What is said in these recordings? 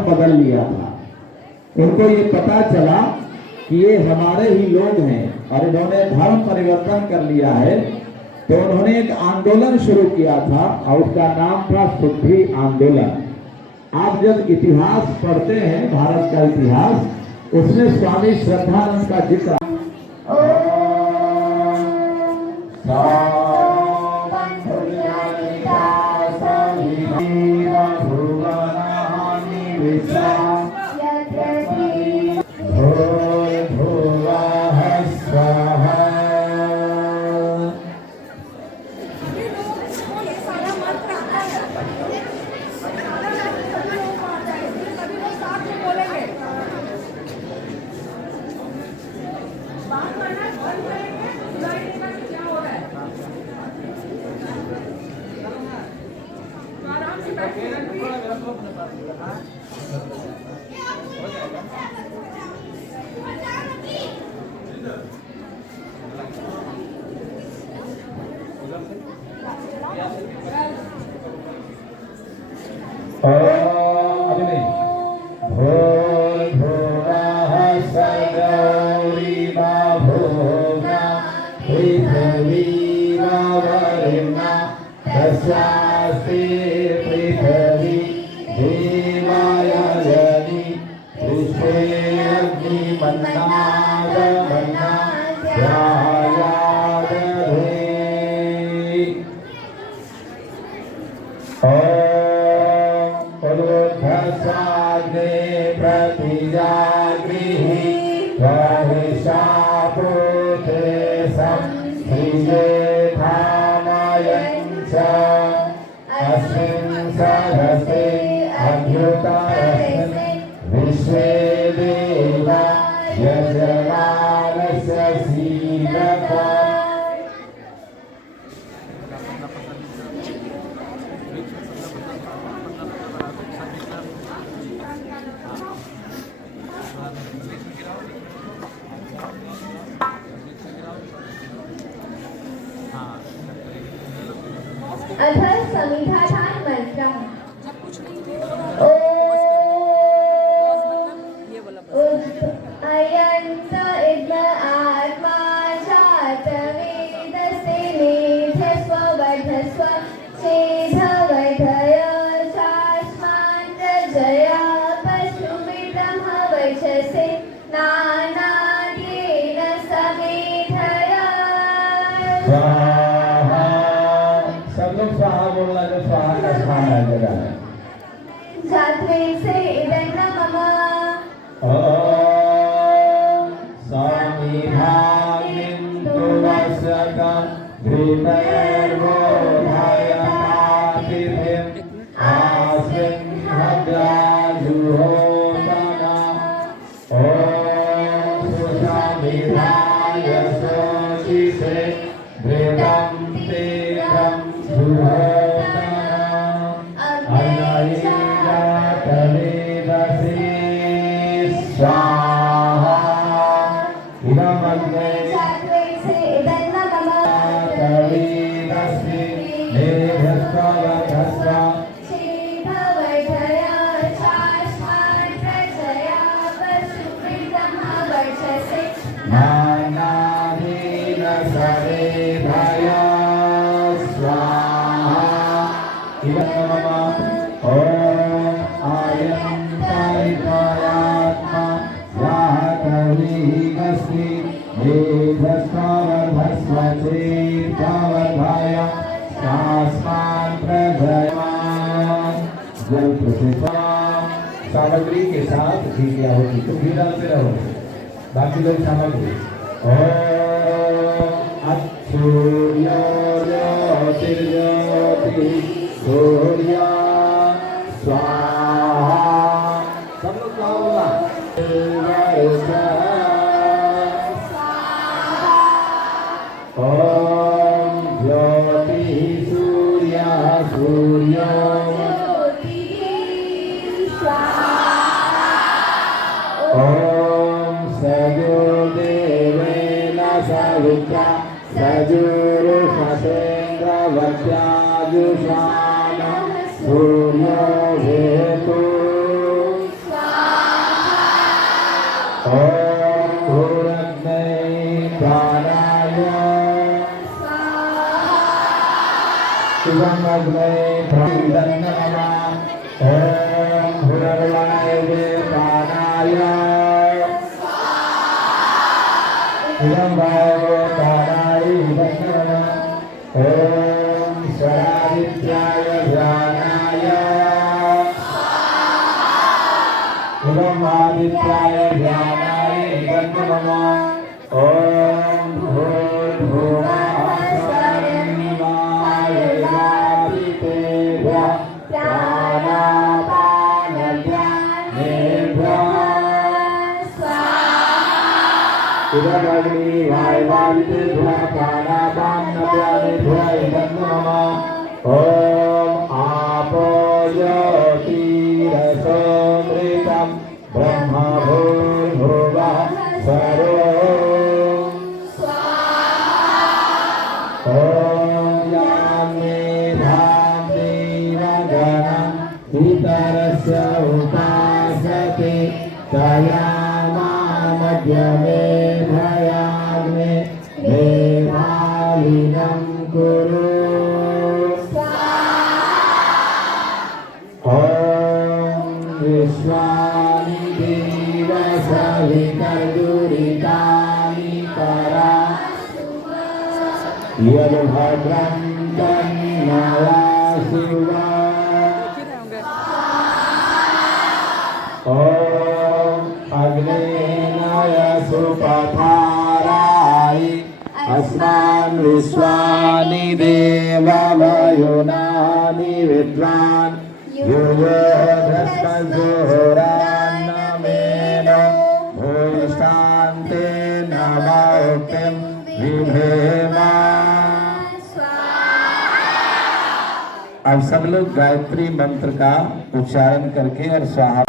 धर्म बदल लिया था। उनको ये पता चला कि ये हमारे ही लोग हैं और इन्होंने धर्म परिवर्तन कर लिया है, तो उन्होंने एक आंदोलन शुरू किया था और उसका नाम था शुद्धि आंदोलन। आप जब इतिहास पढ़ते हैं, भारत का इतिहास, उसमें स्वामी श्रद्धानंद का जिक्र सामग्री के साथ घी की आहुति, तो घी डालते रहो, बाकी लोग सामग्री। सूर्य स्वाहा, सब लोग क्या होगा? ओम ज्योति सूर्य सूर्य सूर्यो हेतु इदं अग्ने प्राणं नमः ओम भूर्वायुवे प्राणाय इदं वायुवे प्राणाय इदं नमः ओम स्वरादित्याय ध्यानाय इदं आदित्याय ध्यानाय इदं नमः ओम भूर्भुवः स्वर्णिमाय वादितेभ्यः प्राणापानव्यानेभ्यः इदं अग्नि वायुवादितेभ्यः प्राणापानव्यानेभ्यः इदं नमः ओम आपो ज्योतिरसोमृतं ब्रह्म भूर्भुवः स्वरो पितरस्य उपासते तयामामद्यमे भयाग्ने देवालिनं कुरु ॐ विश्वानि देवसवितर्दुरितानि करा यद्भद्रं तन्नया शिवा ओम अग्नेनाय सुपथाराय अस्मान् विश्वानि देवमयुनानि विद्वान् युयोधस्मजोरान्नमेन भूष्टान्ते नमोक्तिं विधेमा। अब सब लोग गायत्री मंत्र का उच्चारण करके और स्वाहा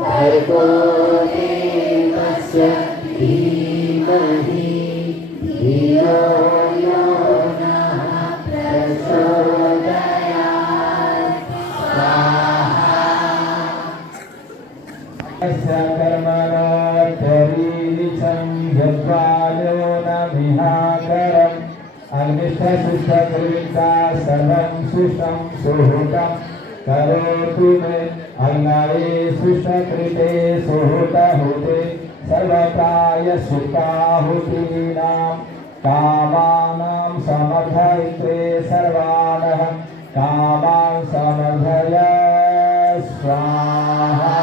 भर्गो देवस्य धीमहि धियो यो नः प्रचोदयात् स्वाहा कर्मणोऽर्थरीलिचं यद्वायो न विहाकरम् अग्निष्ठशिष्टकृता सर्वं सुष्टं सुहृतं करोतु मे अन्नाये सुष्टकृते सुहृतहुते सर्वकाय सुखाहुतीनां कामानां समर्थयित्रे सर्वानः कामान् समर्थय स्वाहा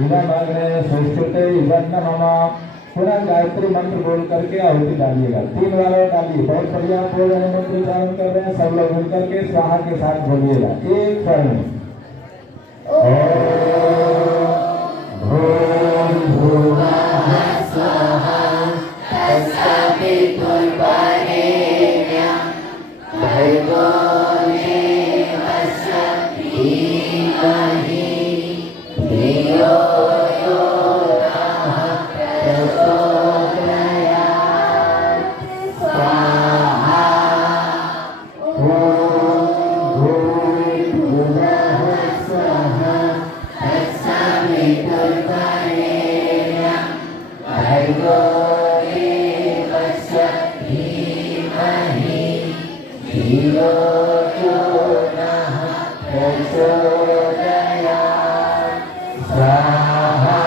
इदमग्ने सुष्टुते इदं नमः। पुनः गायत्री मंत्र बोल करके आहुति डालिएगा, 3 बार डालिए। बहुत बढ़िया बोल रहे हैं, मंत्र उच्चारण कर रहे हैं सब लोग मिल करके स्वाहा के साथ बोलिएगा एक स्वर में। ओम भूर्भुवः स्वः तत्सवितुर्वरेण्यं भर्गो देवस्य धीमहि धियो यो नः प्रचोदयात् स्वाहा। ओम भूर्भुवः स्वः तत्सवितुर्वरेण्यं भर्गो देवस्य धीमहि धियो यो नः प्रचोदयात् स्वाहा।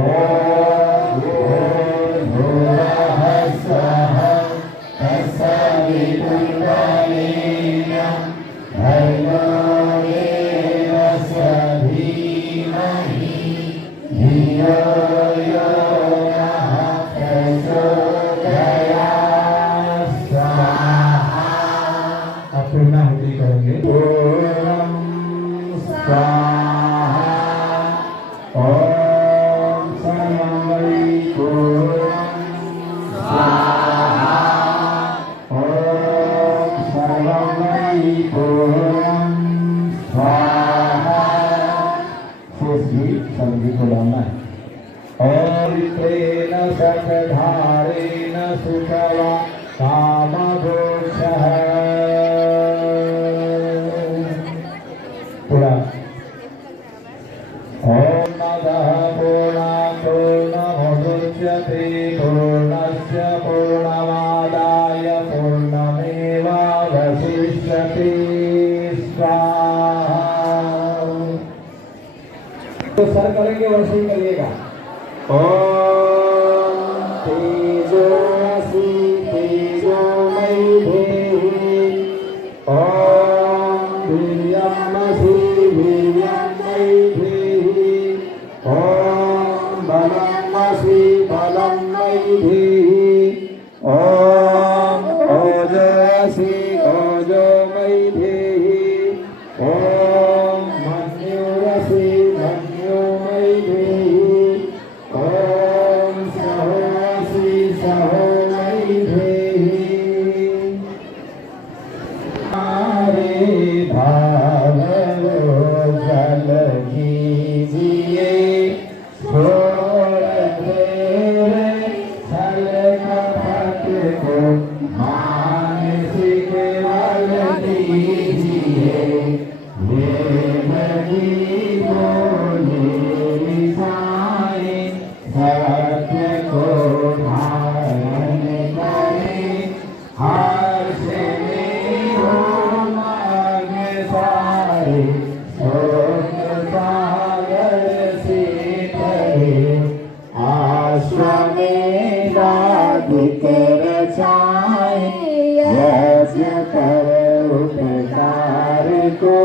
ओम भूर्भुवः स्वः तत्सवितुर्वरेण्यं भर्गो देवस्य धीमहि धियो यो नः प्रचोदयात् स्वाहा। अब पूर्णाहुति करेंगे। ओम स्वाहा। ओम सर्वमंगल स्वाहा। ओम स्वाहा। शेष भी सभी को डालना है। और तेन सकधारेण सुखवा कामदोषः। पूरा ओम नमः पूर्णात् पूर्णमुदच्यते पूर्णस्य पूर्णमादाय पूर्णमेवावशिष्यते। स्वाहा। तो सर करेंगे वैसे ही करिएगा। ओम तेजोसी तेजोमयि देहि। ओम वीर्यमसि वीर्यमयि देहि। ओम बलमसि बलमयि देहि। ओम ओजसि ओजोमयि देहि। ओम मन्युरसि मन्योमयि देहि। ओम सहोसि सहोमयि देहि। हमारे भावो जल कीजिए छोड़ तेरे छल कपट को मानसिक बल दीजिए। ये नदी बोले मिसाए सत्य को धारण करे। हर्ष में हो मार्ग सारे शोक सागर से तरे। आश्वमेधाधिक रचाए यज्ञ कर उपकार को।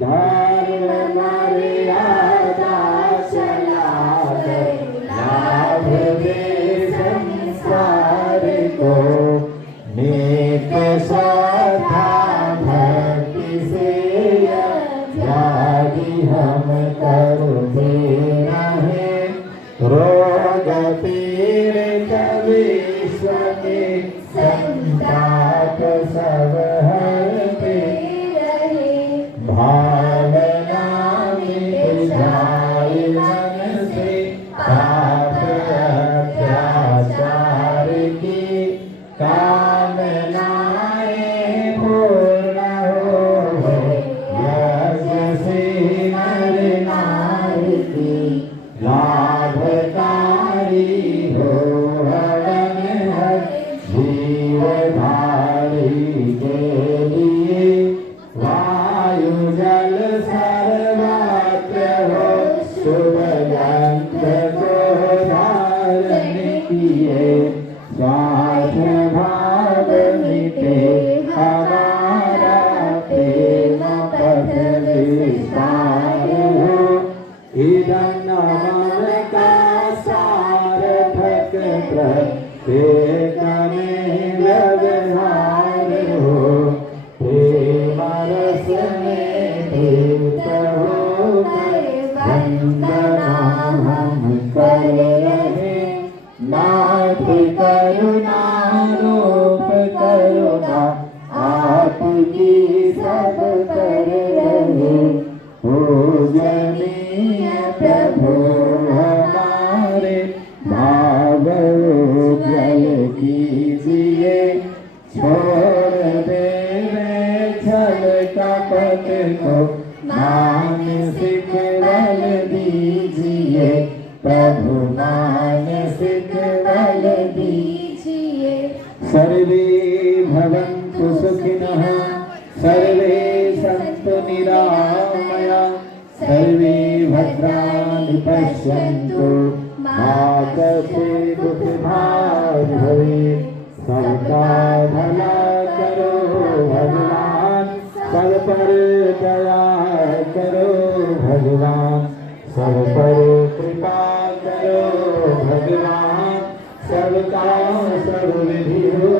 धर्म मर्यादा चलावे लाभ दे संसार को। नेक श्रद्धा भक्ति से त्यागी हम करते रहे। रोग पीड़ित विश्व के संताप सब हरते रहे। भावना मिट जाए मन से पाप अत्याचार की। कामनाएं पूर्ण हो यज्ञ से नर नारी की। लाभकारी हो हवन हर जीवधारी के लिए। वायु जल सर्वत्र हो शुभ यंत्र को धारण किए। स्वार्थ भाव मिटे हमारा प्रेम पथ विस्तार हो। इदं मन का सार्थक प्रत्येक में व्यवहार हो। प्रेम रस में तृप्त होकर वंदना हम कर रहे। नाथ करुणा रूप करुणा आपकी सब कर रहे। पूजनीय प्रभु हमारे भाव जल कीजिए। छोड़ देवे छल कपट को मानसिक बल दीजिए। प्रभु मानसिक बल दीजिए। सर्वे भवन्तु सुखिनः सर्वे सन्तु निरामया। सर्वे भद्राणि पश्यन्तु मा कश्चित् दुःखभाग् भवेत्। सबका भला करो भगवान सब पर दया करो भगवान। सब पर कृपा करो भगवान। सबका सब विधि हो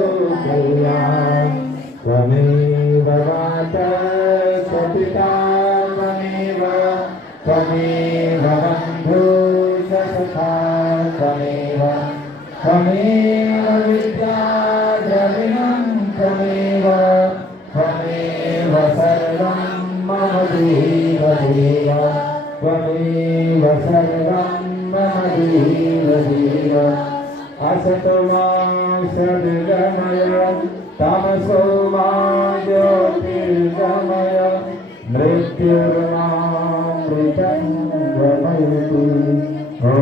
कल्याण। त्वमेव माता च पिता त्वमेव त्वमेव बन्धु च सखा त्वमेव विद्या द्रविणं त्वमेव सर्वं मम देव देव त्वमेव सर्वं मम देव देव असतो मा सद्गमय तमसो मा ज्योतिर्गमय मृत्युर्मामृतं गमयतु ॐ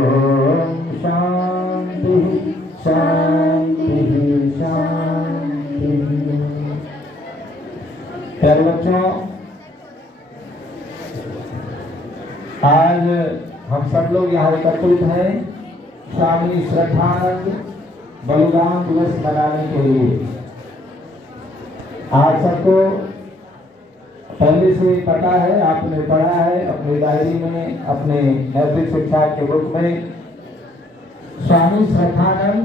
शान्तिः शान्तिः शान्तिः। प्यारे बच्चों, आज हम सब लोग यहाँ एकत्रित हैं स्वामी श्रद्धानंद बलिदान दिवस मनाने के लिए। आज सबको पहले से पता है, आपने पढ़ा है अपनी डायरी में, अपने नैतिक शिक्षा के बुक में। स्वामी श्रद्धानंद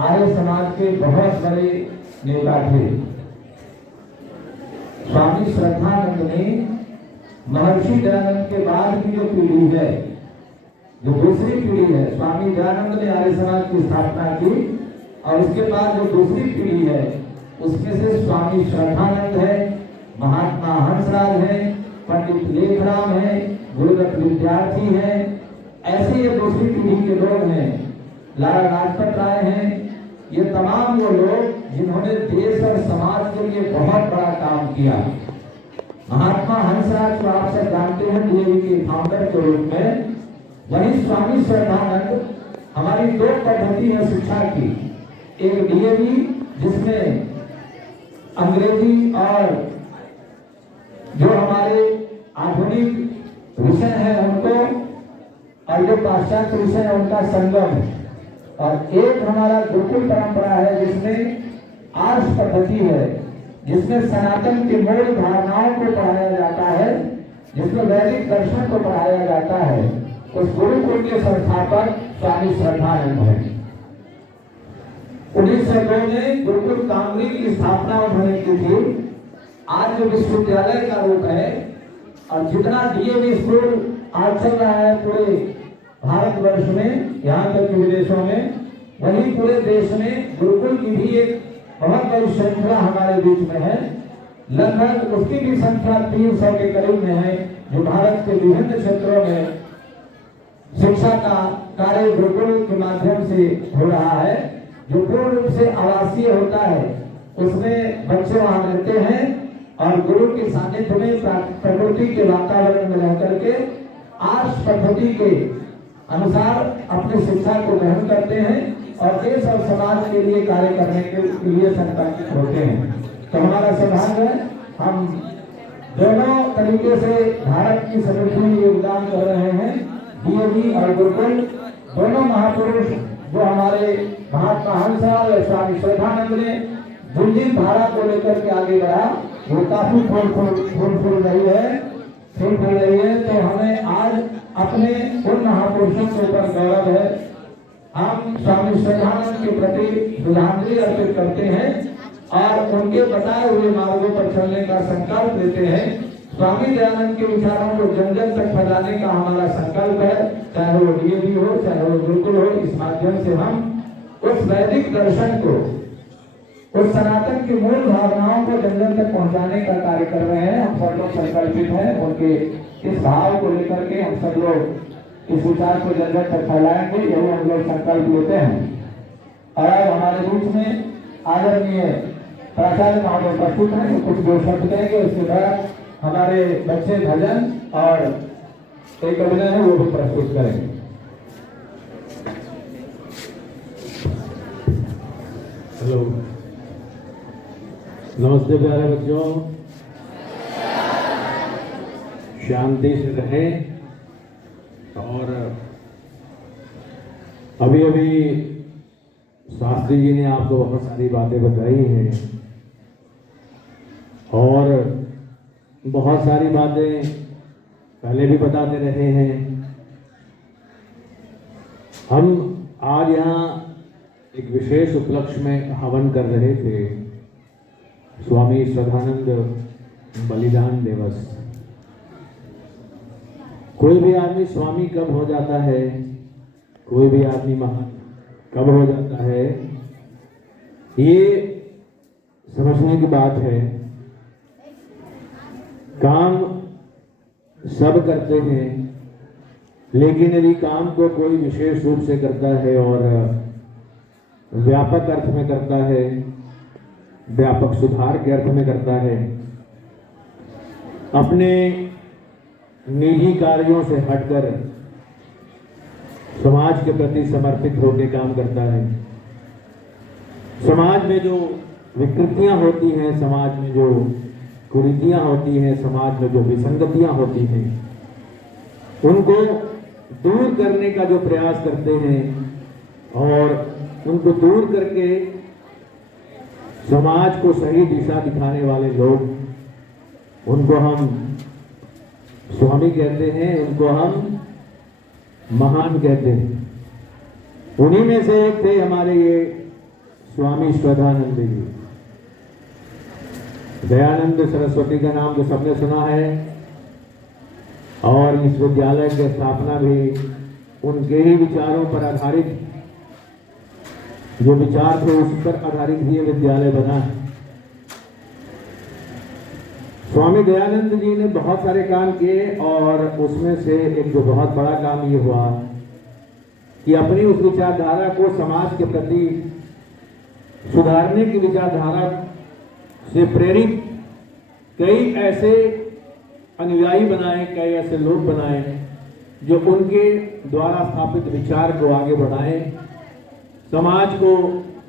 आर्य समाज के बहुत बड़े नेता थे। स्वामी श्रद्धानंद ने महर्षि दयानंद के बाद की जो पीढ़ी है, जो दूसरी पीढ़ी है, स्वामी दयानंद ने आर्य समाज की स्थापना की और उसके बाद जो दूसरी पीढ़ी है उसमें से स्वामी श्रद्धानंद है, महात्मा हंसराज है, पंडित लेखराम है, गुरुदत्त विद्यार्थी है। ऐसे ये दूसरी पीढ़ी के लोग हैं। लाला लाजपत राय हैं। ये तमाम वो लोग जिन्होंने देश और समाज के लिए बहुत बड़ा काम किया। महात्मा हंसराज को आप सब जानते हैं, डीएवी के फाउंडर के रूप में। वही स्वामी श्रद्धानंद हमारी दो पद्धति है शिक्षा की। एक डीएवी जिसमें अंग्रेजी और जो हमारे आधुनिक विषय है उनको और जो पाश्चात्य विषय है उनका संगम है, और एक हमारा गुरुकुल परंपरा है जिसमें आर्ष पद्धति है, जिसमें सनातन की मूल धारणाओं को पढ़ाया जाता है, जिसमें वैदिक दर्शन को पढ़ाया जाता है। उस गुरुकुल के संस्थापक स्वामी श्रद्धानंद है। 1902 में गुरुकुल कांगड़ी की स्थापना उन्होंने की थी। आज जो विश्वविद्यालय का रूप है और जितना डीएवी स्कूल आज चल रहा है पूरे भारतवर्ष में, यहाँ तक कि विदेशों में, वही पूरे देश में गुरुकुल की भी एक बहुत बड़ी श्रृंखला हमारे बीच में है। लगभग उसकी भी संख्या 300 के करीब में है, जो भारत के विभिन्न क्षेत्रों में शिक्षा का कार्य गुरुकुल के माध्यम से हो रहा है। जो पूर्ण रूप से आवासीय होता है उसमें बच्चे वहां रहते हैं और गुरु के सानिध्य में प्रकृति के वातावरण में रह करके आर्ष पद्धति के अनुसार अपनी शिक्षा को ग्रहण करते हैं और देश और समाज के लिए कार्य करने के लिए संकल्पित होते हैं। तो हमारा सौभाग्य है, हम दोनों तरीके से भारत की समृद्धि में योगदान कर रहे हैं। डीएवी और गुरुकुल दोनों महापुरुष जो हमारे महात्मा हंसराज और स्वामी श्रद्धानंद ने जिन धारा को लेकर के आगे बढ़ा वो काफी फूल रही है। तो हमें आज अपने उन महापुरुषों के ऊपर गौरव है। हम स्वामी श्रद्धानंद के प्रति श्रद्धांजलि अर्पित करते हैं और उनके बताए हुए मार्गों पर चलने का संकल्प लेते हैं। स्वामी दयानंद के विचारों को जन जन तक फैलाने का हमारा संकल्प है, चाहे वो डीएवी हो चाहे वो गुरुकुल हो। इस माध्यम से हम उस वैदिक दर्शन को, उस सनातन की मूल भावनाओं को जन जन तक पहुंचाने का कार्य कर रहे हैं। हम सब लोग संकल्पित हैं। उनके इस भाव को लेकर के हम सब लोग इस विचार को जन जन तक फैलाएंगे, यही हम लोग संकल्प लेते हैं। और आज हमारे बीच में आदरणीय प्राचार्य महोदय उपस्थित हैं, कुछ दो शब्द कहेंगे। उसके बाद हमारे बच्चे भजन और एक अभिनय है वो भी प्रस्तुत करेंगे। हेलो, नमस्ते प्यारे बच्चों, शांति से रहें। और अभी अभी शास्त्री जी ने आपको बहुत सारी बातें बताई हैं और बहुत सारी बातें पहले भी बताते रहे हैं। हम आज यहाँ एक विशेष उपलक्ष्य में हवन कर रहे थे, स्वामी श्रद्धानंद बलिदान दिवस। कोई भी आदमी स्वामी कब हो जाता है, कोई भी आदमी महान कब हो जाता है, ये समझने की बात है। काम सब करते हैं, लेकिन यदि काम को कोई विशेष रूप से करता है और व्यापक अर्थ में करता है, व्यापक सुधार के अर्थ में करता है, अपने निजी कार्यों से हटकर समाज के प्रति समर्पित होकर काम करता है। समाज में जो विकृतियां होती हैं, समाज में जो कुरीतियां होती हैं, समाज में जो विसंगतियां होती हैं, उनको दूर करने का जो प्रयास करते हैं और उनको दूर करके समाज को सही दिशा दिखाने वाले लोग, उनको हम स्वामी कहते हैं, उनको हम महान कहते हैं। उन्हीं में से एक थे हमारे ये स्वामी श्रद्धानंद जी। दयानंद सरस्वती का नाम तो सबने सुना है और इस विद्यालय की स्थापना भी उनके ही विचारों पर आधारित, जो विचार थे उस पर आधारित ये विद्यालय बना है। स्वामी दयानंद जी ने बहुत सारे काम किए और उसमें से एक जो बहुत बड़ा काम ये हुआ कि अपनी उस विचारधारा को समाज के प्रति सुधारने की विचारधारा से प्रेरित कई ऐसे अनुयायी बनाए, कई ऐसे लोग बनाए जो उनके द्वारा स्थापित विचार को आगे बढ़ाएं, समाज को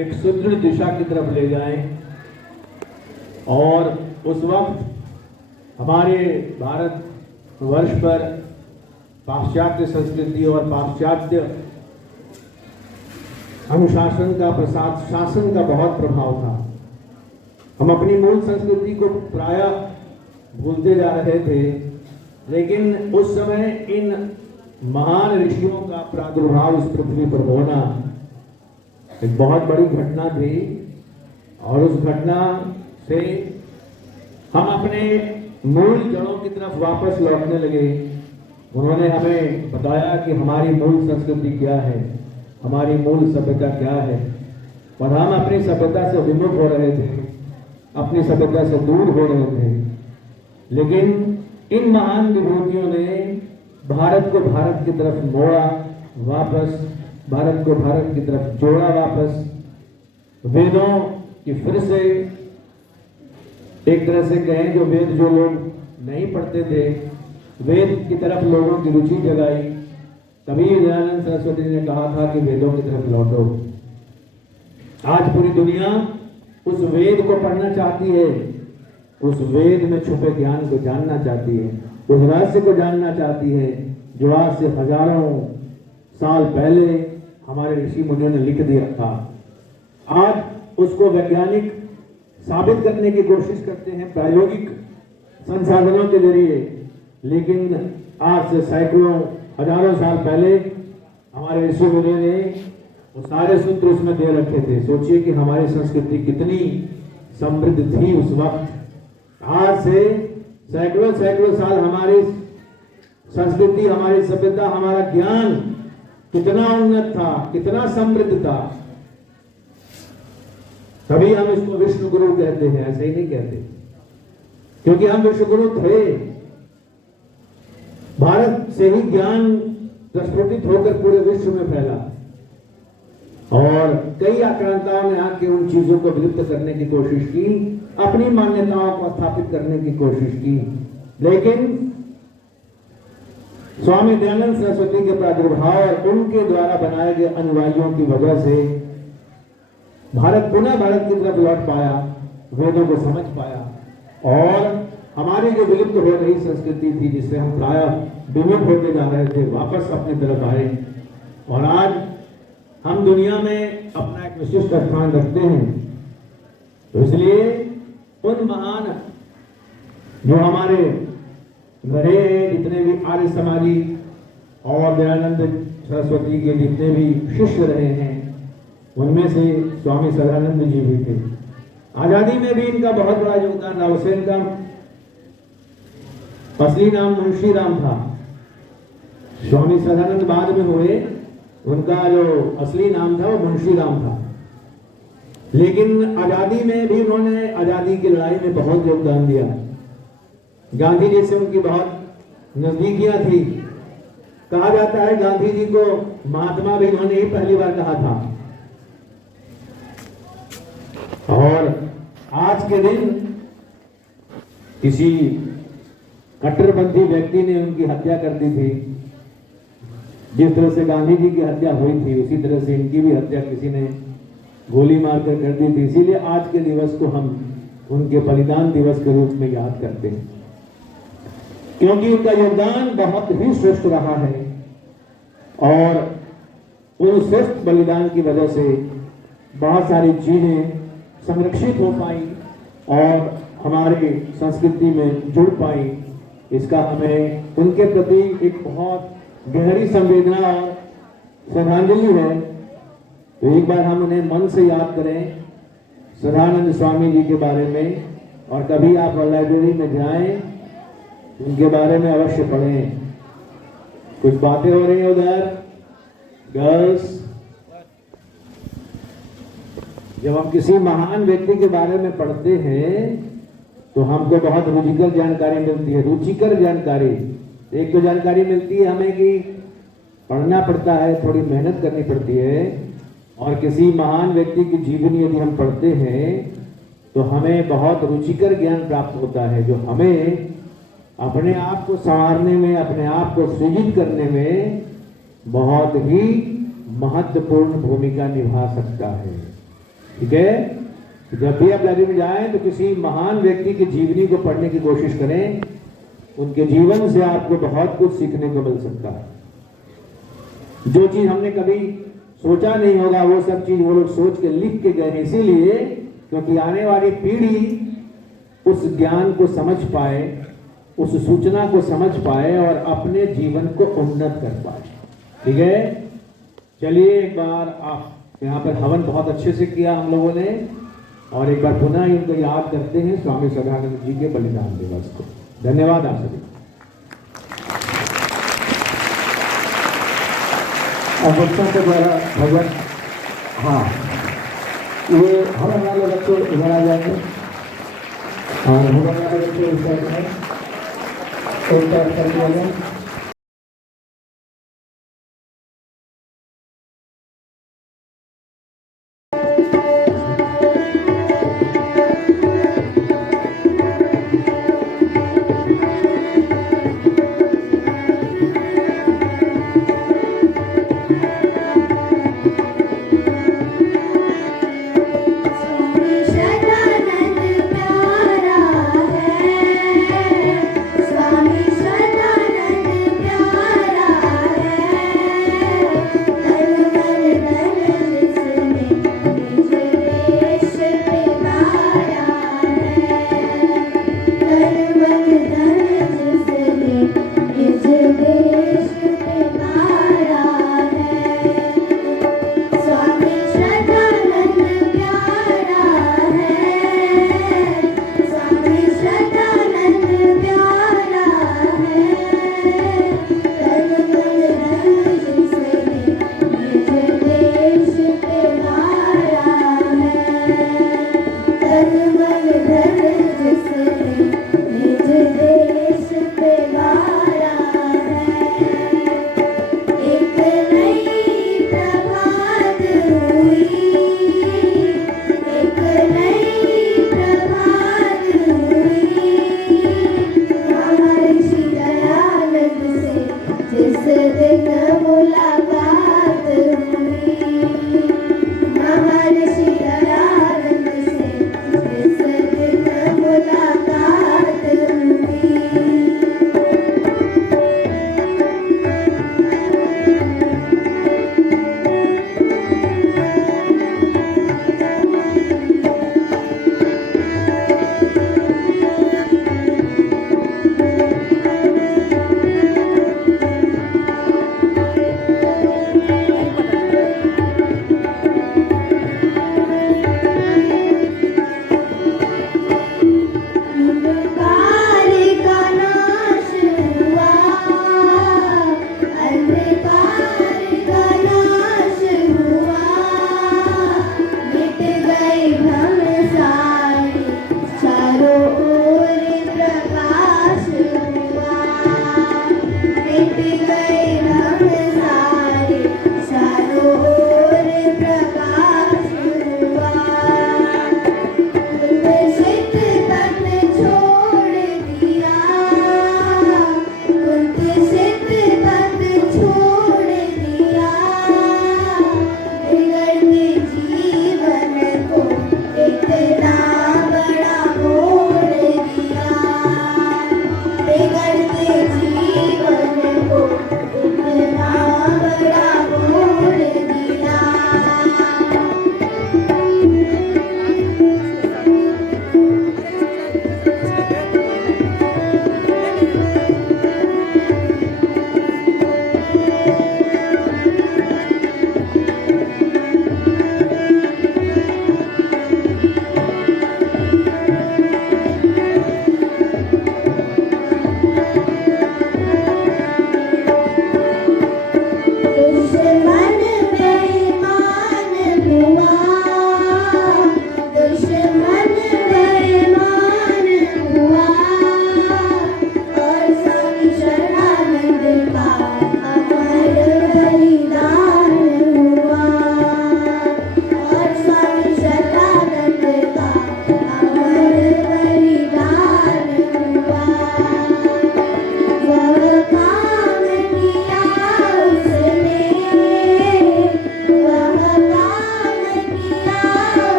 एक सुदृढ़ दिशा की तरफ ले जाएं। और उस वक्त हमारे भारत वर्ष पर पाश्चात्य संस्कृति और पाश्चात्य अनुशासन का, शासन का बहुत प्रभाव था। हम अपनी मूल संस्कृति को प्रायः भूलते जा रहे थे, लेकिन उस समय इन महान ऋषियों का प्रादुर्भाव इस पृथ्वी पर होना एक बहुत बड़ी घटना थी। और उस घटना से हम अपने मूल जड़ों की तरफ वापस लौटने लगे। उन्होंने हमें बताया कि हमारी मूल संस्कृति क्या है, हमारी मूल सभ्यता क्या है, और हम अपनी सभ्यता से विमुख हो रहे थे, अपनी सभ्यता से दूर हो रहे थे। लेकिन इन महान विभूतियों ने भारत को भारत की तरफ मोड़ा वापस, भारत को भारत की तरफ जोड़ा वापस। वेदों की फिर से एक तरह से कहें, जो वेद जो लोग नहीं पढ़ते थे, वेद की तरफ लोगों की रुचि जगाई। तभी दयानंद सरस्वती ने कहा था कि वेदों की तरफ लौटो। आज पूरी दुनिया उस वेद को पढ़ना चाहती है, उस वेद में छुपे ज्ञान को जानना चाहती है, उस रहस्य को जानना चाहती है जो आज से हजारों साल पहले हमारे ऋषि मुनियों ने लिख दिया था। आज उसको वैज्ञानिक साबित करने की कोशिश करते हैं प्रायोगिक संसाधनों के जरिए, लेकिन आज से सैकड़ों हजारों साल पहले हमारे ऋषि मुनियों ने वो सारे सूत्र उसमें दे रखे थे। सोचिए कि हमारी संस्कृति कितनी समृद्ध थी उस वक्त। आज से सैकड़ों साल हमारी संस्कृति, हमारी सभ्यता, हमारा ज्ञान कितना उन्नत था, कितना समृद्ध था। तभी हम इसको विश्व गुरु कहते हैं, ऐसे ही नहीं कहते, क्योंकि हम विश्व गुरु थे। भारत से ही ज्ञान प्रस्फुटित होकर पूरे विश्व में फैला और कई आक्रांताओं ने आके उन चीजों को विलुप्त करने की कोशिश की, अपनी मान्यताओं को स्थापित करने की कोशिश की। लेकिन स्वामी दयानंद सरस्वती के प्रादुर्भाव और उनके द्वारा बनाए गए अनुयायियों की वजह से भारत पुनः भारत की तरफ लौट पाया, वेदों को समझ पाया और हमारी जो विलुप्त हो रही संस्कृति थी, जिससे हम प्रायः विमुख होते जा रहे थे, वापस अपनी तरफ आए। और आज हम दुनिया में अपना एक विशिष्ट स्थान रखते हैं। तो इसलिए उन महान जो हमारे रहे हैं, जितने भी आर्य समाजी और दयानंद सरस्वती के जितने भी शिष्य रहे हैं, उनमें से स्वामी सदानंद जी भी थे। आजादी में भी इनका बहुत बड़ा योगदान रहा। उसे इनका असली नाम मुंशी राम था। स्वामी सदानंद बाद में हुए, उनका जो असली नाम था वो मुंशी राम था। लेकिन आजादी में भी उन्होंने आजादी की लड़ाई में बहुत योगदान दिया। गांधी जी से उनकी बहुत नजदीकियां थी। कहा जाता है गांधी जी को महात्मा भी उन्होंने ही पहली बार कहा था। और आज के दिन किसी कट्टरपंथी व्यक्ति ने उनकी हत्या कर दी थी। जिस तरह से गांधी जी की हत्या हुई थी उसी तरह से इनकी भी हत्या किसी ने गोली मारकर कर दी थी। इसीलिए आज के दिवस को हम उनके बलिदान दिवस के रूप में याद करते हैं, क्योंकि उनका योगदान बहुत ही श्रेष्ठ रहा है और उन श्रेष्ठ बलिदान की वजह से बहुत सारी चीजें संरक्षित हो पाई और हमारी संस्कृति में जुड़ पाई। इसका हमें उनके प्रति एक बहुत गहरी संवेदना और श्रद्धांजलि है। तो एक बार हम उन्हें मन से याद करें, सदानंद स्वामी जी के बारे में, और कभी आप लाइब्रेरी में जाएं, उनके बारे में अवश्य पढ़ें। कुछ बातें हो रही हैं उधर गर्ल्स। जब हम किसी महान व्यक्ति के बारे में पढ़ते हैं तो हमको बहुत रुचिकर जानकारी मिलती है। रुचिकर जानकारी, एक तो जानकारी मिलती है हमें कि पढ़ना पड़ता है, थोड़ी मेहनत करनी पड़ती है, और किसी महान व्यक्ति की जीवनी यदि हम पढ़ते हैं तो हमें बहुत रुचिकर ज्ञान प्राप्त होता है, जो हमें अपने आप को संवारने में, अपने आप को सृजित करने में बहुत ही महत्वपूर्ण भूमिका निभा सकता है। ठीक है, जब भी आप लाइब्रेरी में जाएं तो किसी महान व्यक्ति की जीवनी को पढ़ने की कोशिश करें। उनके जीवन से आपको बहुत कुछ सीखने को मिल सकता है। जो चीज हमने कभी सोचा नहीं होगा वो सब चीज वो लोग सोच के लिख के गए, इसीलिए क्योंकि आने वाली पीढ़ी उस ज्ञान को समझ पाए, उस सूचना को समझ पाए और अपने जीवन को उन्नत कर पाए। ठीक है, चलिए एक बार आप यहाँ पर हवन बहुत अच्छे से किया हम लोगों ने, और एक बार पुनः इनको याद करते हैं स्वामी सदानंद जी के बलिदान दिवस को। धन्यवाद आप सभी। और बच्चों के द्वारा भजन, हाँ, ये हवन वाले बच्चे इधर आ जाएंगे और हवन वाले बच्चे इस साइड में एक तरफ कर दिया जाए। स्वामी सदानंद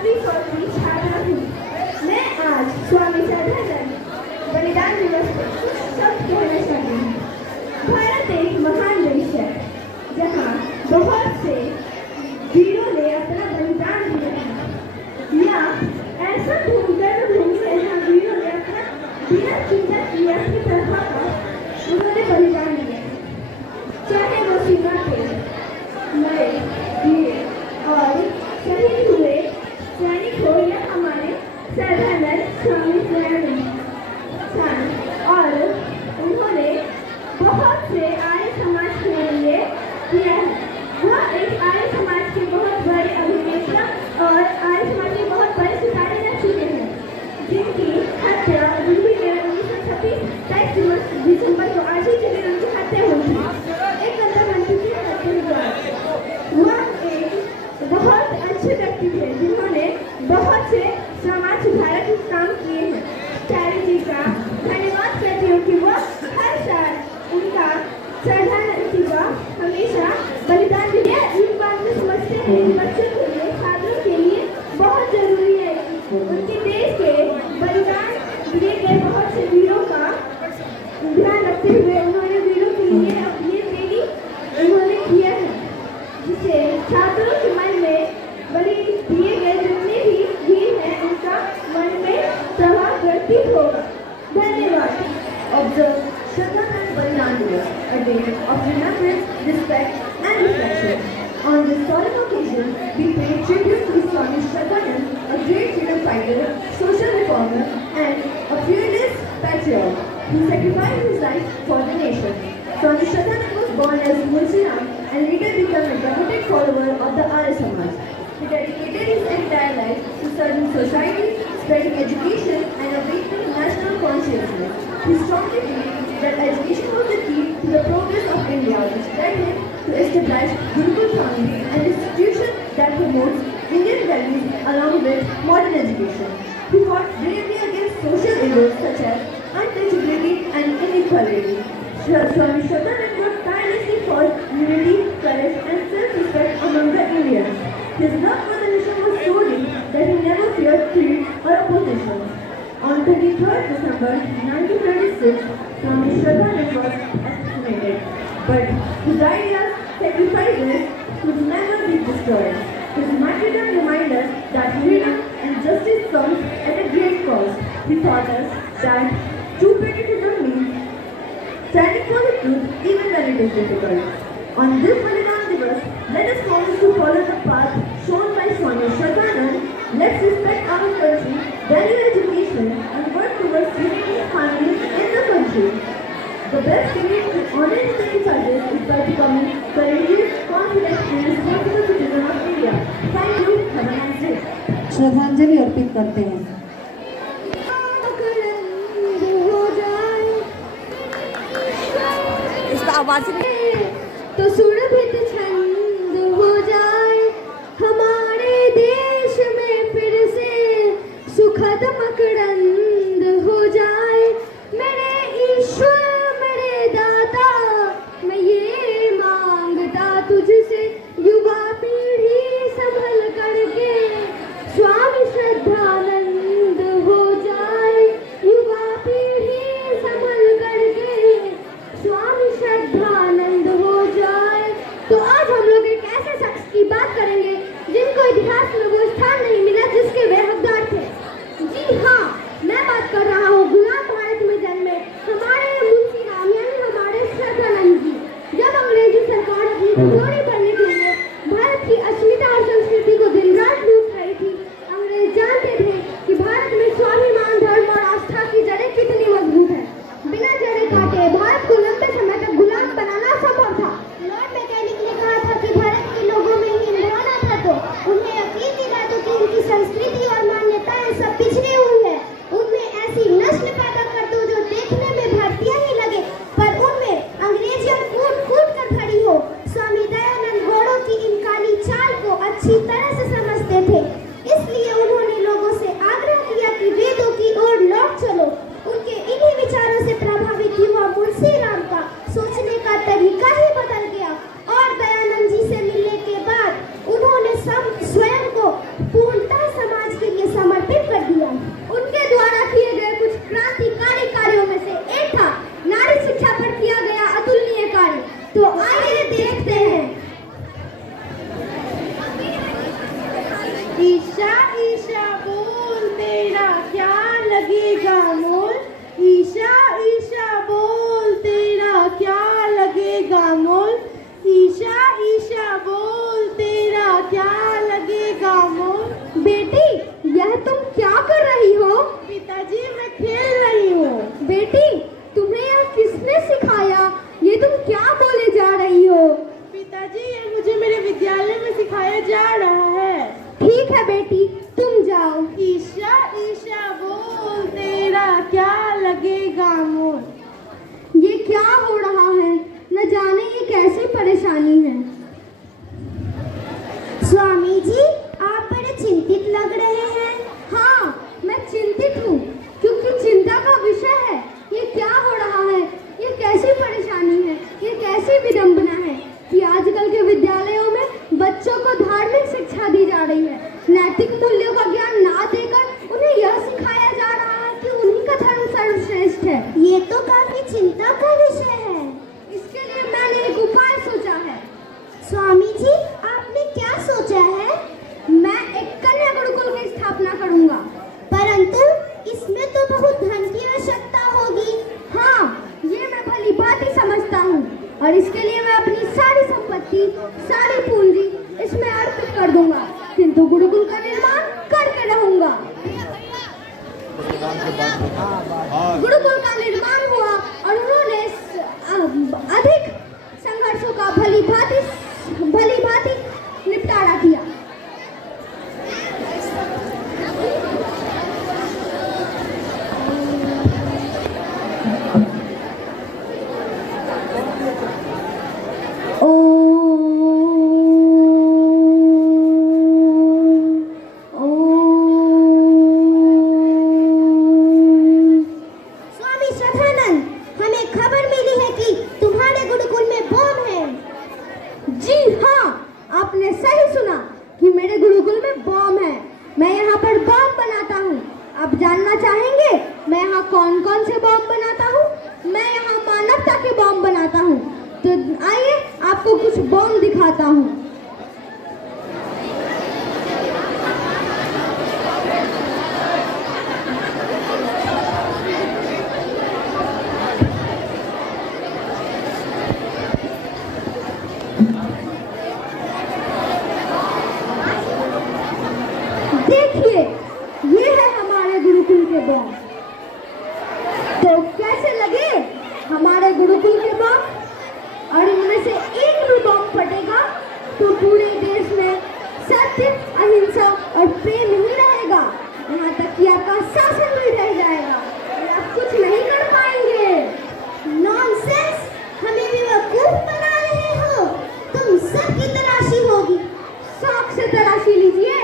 5वीं की छात्रा हूँ। मैं आज स्वामी श्रद्धानंद बलिदान दिवस पर कुछ शब्द कहना चाहती हूँ। भारत एक महान देश है जहाँ बहुत से वीरों ने अपना बलिदान दिया है। या ऐसा धूमधाम भूमि है जहाँ वीरों ने अपना बिना चिंता किए अपनी प्रतिभा का उन्होंने बलिदान दिया, चाहे वो सीमा पे मरे दिए और शहीद हुए सैनिक हो या हमारे श्रद्धानंद स्वामी दयानंद और उन्होंने बहुत से आर्य समाज के लिए किया है। वह एक आर्य समाज के बहुत बड़े अभिनेता और आर्य समाज के बहुत बड़े सितारे रह चुके हैं, जिनकी हत्या 23 दिसंबर को आज ही के दिन उनकी हत्या हुई थी एक अंतर्मंत्री की हत्या द्वारा। वह एक बहुत अच्छे व्यक्ति थे जिन्होंने बहुत से समाज सुधारक के काम किए हैं। चारी जी का धन्यवाद करती हूँ कि वह हर साल उनका श्रद्धानंद जी का हमेशा बलिदान दिया। इस बात में समझते हैं कि बच्चों के लिए छात्रों के लिए बहुत जरूरी है उनके देश के बलिदान दिए गए बहुत से वीरों का ध्यान रखते हुए उन्होंने वीरों के लिए अपनी ट्रेनिंग उन्होंने किया है, जिससे छात्रों के मन में बलि दिए गए जितने भी वीर हैं उनका मन में प्रभाव व्यक्तित होगा। धन्यवाद। Observe Shraddhanand Balidan Divas, a day of remembrance, respect and reflection. On this solemn occasion, we pay tribute to Swami Shraddhanand, a great freedom fighter, social reformer and a fearless patriot who sacrificed his life for the nation. Swami Shraddhanand was born as Mulsiram and later became a devoted follower of the Arya Samaj. He dedicated his entire life to serving society, spreading education and awakening national consciousness. He strongly believed that education was the key to the progress of India, which led him to establish Gurukul family, an institution that promotes Indian values along with modern education. He fought bravely against social evils such as untouchability and inequality. Swami Shraddhanand worked tirelessly for unity, courage and self-respect among the Indians. His love for the nation was so deep that he never feared creed or opposition. On 23rd December 1936, Swami Shraddhanand was assassinated, but his ideas, sacrifices could never be destroyed. His martyrdom reminds us that freedom and justice comes at a great cost. He taught us that true patriotism means standing for the truth even when it is difficult. On this Balidan Divas, let us promise to follow the path shown by Swami Shraddhanand. Let's respect our country, value education and work towards unity and harmony in the country. The best way to honor his service is by becoming courageous, confident and responsible citizen of India. Thank you. Have a nice day. श्रद्धांजलि अर्पित करते हैं। इसका आवाज तो सुरभित छंद हो जाए हमारे देश में फिर से सुखद मकरंद हो जाए। मेरे ईश्वर मेरे दाता मैं ये मांगता तुझसे युवा पीढ़ी संभल करके स्वामी श्रद्धानंद हो जाए। युवा पीढ़ी संभल करके स्वामी श्रद्धानंद हो जाए। तो मैं यहाँ कौन कौन से बॉम्ब बनाता हूँ? मैं यहाँ मानवता के बॉम्ब बनाता हूँ। तो आइए आपको कुछ बॉम्ब दिखाता हूँ। देखिए, ये है हमारे गुरुकुल के बॉम्ब। तो कैसे लगे हमारे गुरुकुल के बॉम्ब? और इनमें से एक भी बॉम्ब फटेगा तो पूरे देश में सत्य, अहिंसा और प्रेम ही रहेगा। यहाँ तक कि आपका शासन भी रह जाएगा और आप कुछ नहीं कर पाएंगे। नॉनसेंस! हमें भी बेवकूफ बना रहे हो। तुम सबकी तलाशी होगी। शौक से तलाशी लीजिए।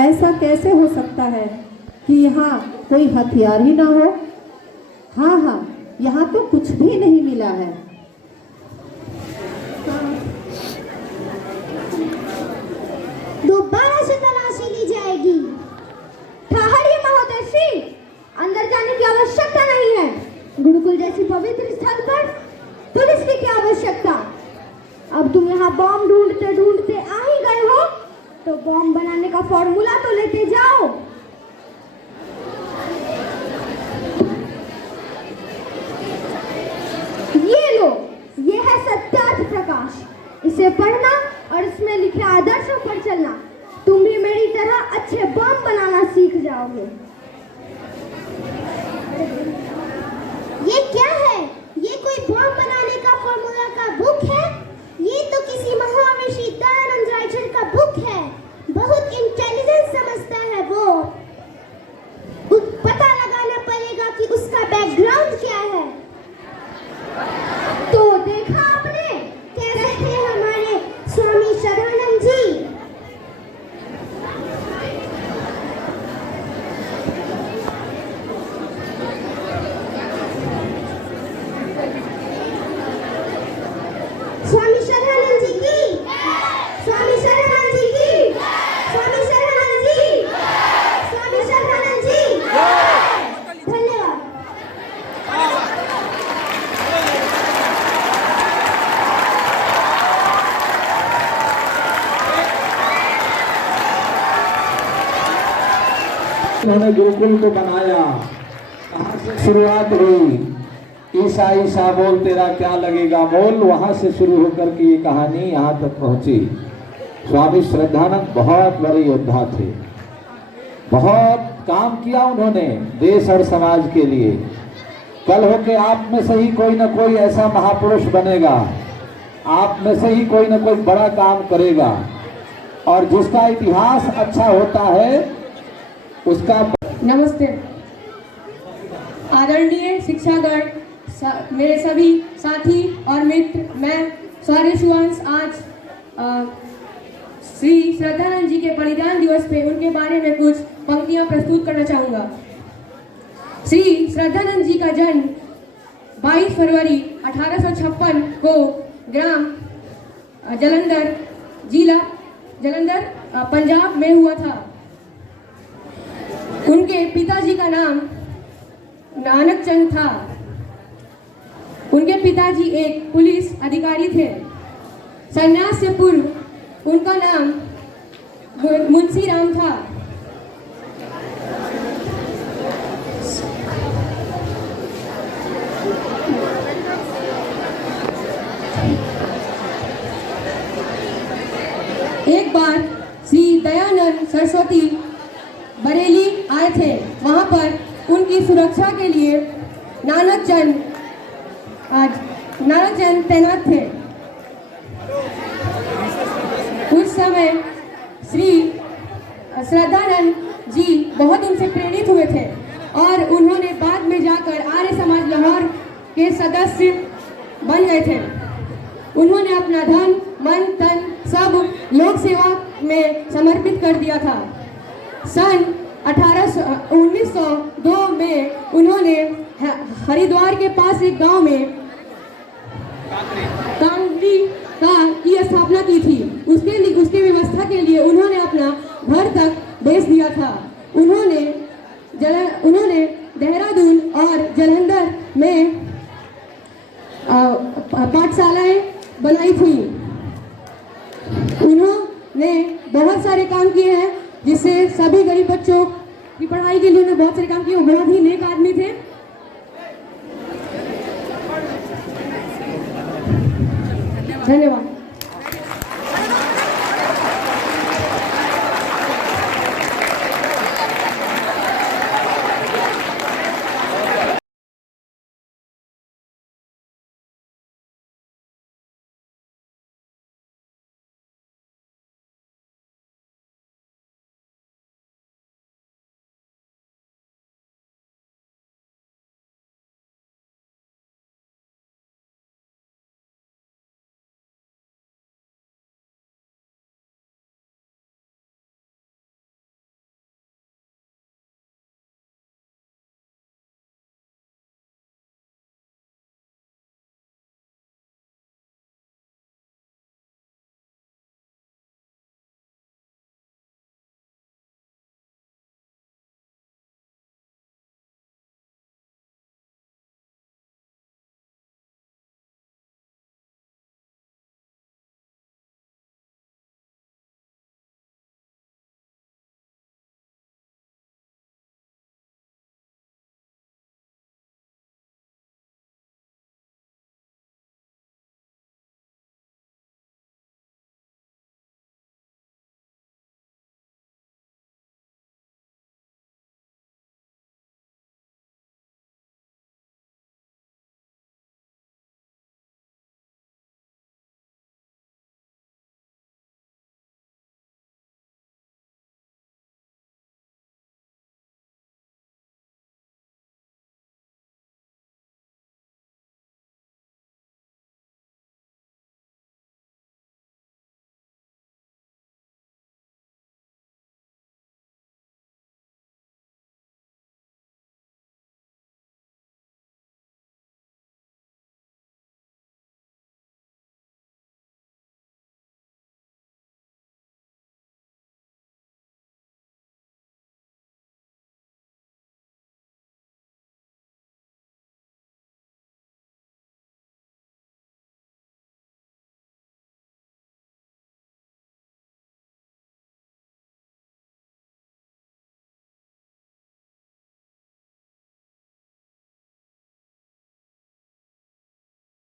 ऐसा कैसे हो सकता है कि यहाँ कोई हथियार ही ना हो? हाँ हाँ, यहाँ तो कुछ भी नहीं मिला है। दोबारा से तलाशी ली जाएगी। ठहरिए महोदय श्री, अंदर जाने की आवश्यकता नहीं है। गुरुकुल जैसी पवित्र स्थल पर पुलिस की क्या आवश्यकता? अब तुम यहाँ बॉम्ब ढूंढते ढूंढते आ ही गए हो, तो बॉम्ब बनाने का फॉर्मूला तो लेते जाओ। ये लो, ये है सत्यार्थ प्रकाश। इसे पढ़ना और इसमें लिखे आदर्शों पर चलना। तुम भी मेरी तरह अच्छे बॉम्ब बनाना सीख जाओगे। ये क्या है? ये कोई बॉम्ब बनाने का फॉर्मूला का बुक है? ये तो किसी महाऋषि दयानंद रायचंद का बुक है। बहुत इंटेलिजेंट समझता है वो। पता लगाना पड़ेगा कि उसका बैकग्राउंड क्या है। तो देखा आपने कैसे थे हमारे स्वामी श्रद्धानंद जी। स्वामी श्रद्धानंद जी की, स्वामी श्रद्धानंद जी की, स्वामी श्रद्धानंद जी, स्वामी श्रद्धानंद जी। धन्यवाद। उन्होंने गुरुकुल को बनाया। कहाँ से शुरुआत हुई? ईसा ईसा बोल तेरा क्या लगेगा मोल, वहां से शुरू होकर के ये कहानी यहाँ तक पहुंची। स्वामी श्रद्धानंद बहुत बड़े योद्धा थे। बहुत काम किया उन्होंने देश और समाज के लिए। कल होके आप में से ही कोई ना कोई ऐसा महापुरुष बनेगा, आप में से ही कोई ना कोई बड़ा काम करेगा, और जिसका इतिहास अच्छा होता है उसका। नमस्ते आदरणीय शिक्षागण, मेरे सभी साथी और मित्र, मैं सौर्य शिवांश आज श्री श्रद्धानंद जी के बलिदान दिवस पे उनके बारे में कुछ पंक्तियां प्रस्तुत करना चाहूँगा। श्री श्रद्धानंद जी का जन्म 22 फरवरी 1856 को ग्राम जलंधर, जिला जलंधर, पंजाब में हुआ था। उनके पिताजी का नाम नानक चंद था। उनके पिताजी एक पुलिस अधिकारी थे। संन्यास से पूर्व उनका नाम मुंशी राम था। एक बार श्री दयानंद सरस्वती बरेली आए थे। वहां पर उनकी सुरक्षा के लिए नानक चंद तैनात थे। उस समय श्री श्रद्धानंद जी बहुत उनसे प्रेरित हुए थे और उन्होंने बाद में जाकर आर्य समाज लाहौर के सदस्य बन गए थे। उन्होंने अपना धन, मन, तन सब लोक सेवा में समर्पित कर दिया था। सन 1902 में उन्होंने हरिद्वार के पास एक गांव में कांगड़ी की स्थापना की थी। उसके व्यवस्था के लिए उन्होंने अपना घर तक बेच दिया था। उन्होंने देहरादून और जालंधर में पाठशालाएं बनाई थी। उन्होंने बहुत सारे काम किए हैं, जिससे सभी गरीब बच्चों की पढ़ाई के लिए उन्होंने बहुत सारे काम किए। वो बहुत ही नेक आदमी थे। धन्यवाद।